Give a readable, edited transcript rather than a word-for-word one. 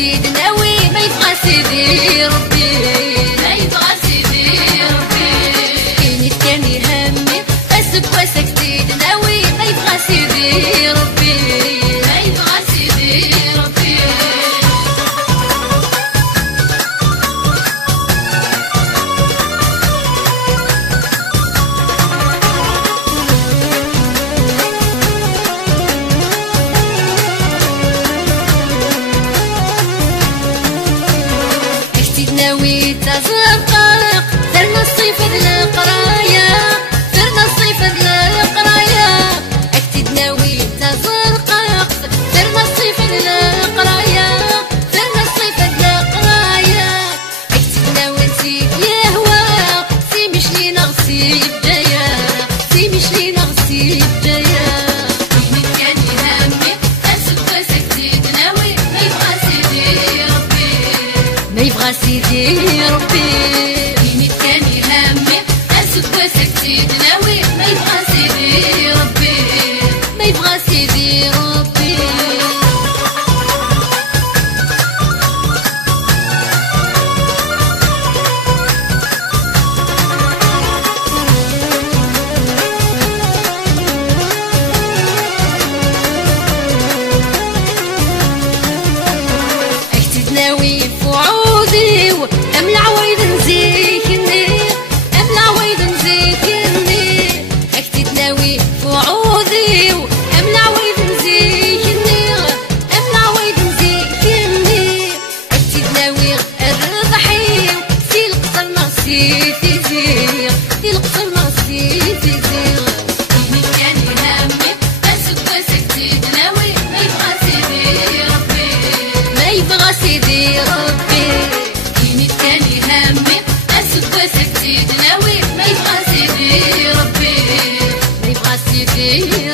سيدي ناوي ما يبغى سيدي ربي، ما يبغى سيدي ربي. كاين كان يهمي اسك وسكتي ناوي ما يبغى سيدي ربي، ما يبغى سيدي ربي. ناوي تزرقق درنا الصيف القرايا، درنا الصيف القرايا. اكتد ناوي تزرقق درنا الصيف القرايا، درنا الصيف القرايا. اكتد ناوي نسيت يا هوا سي مش لينا غسي بدايا، سي مش لينا غسي بدايا. وين كان يهمي اسك وسكتي ناوي ما يبغى سيدي ربي، ما يبغى سيدي ربي. وين كان يهمي اسك وسكتي ناوي ما يبغى سيدي ربي، ما يبغى سيدي ربي. اكتد ناوي فعودي أمل عويد نزيكني، أمل عويد نزيكني. أكتد ناوي فعودي وأمل عويد نزيكني، أمل عويد نزيكني. أكتد ناوي الرضحي في القصر نصي في زيغ، في القصر نصي في زيغ. وين كان يهمي اسك وسكتي ناوي ما يبغى سيدي ربي، ما يبغى سيدي ربي. كان يهمي اسك وسكتي ناوي ما يبغى سيدي ربي، ما يبغى سيدي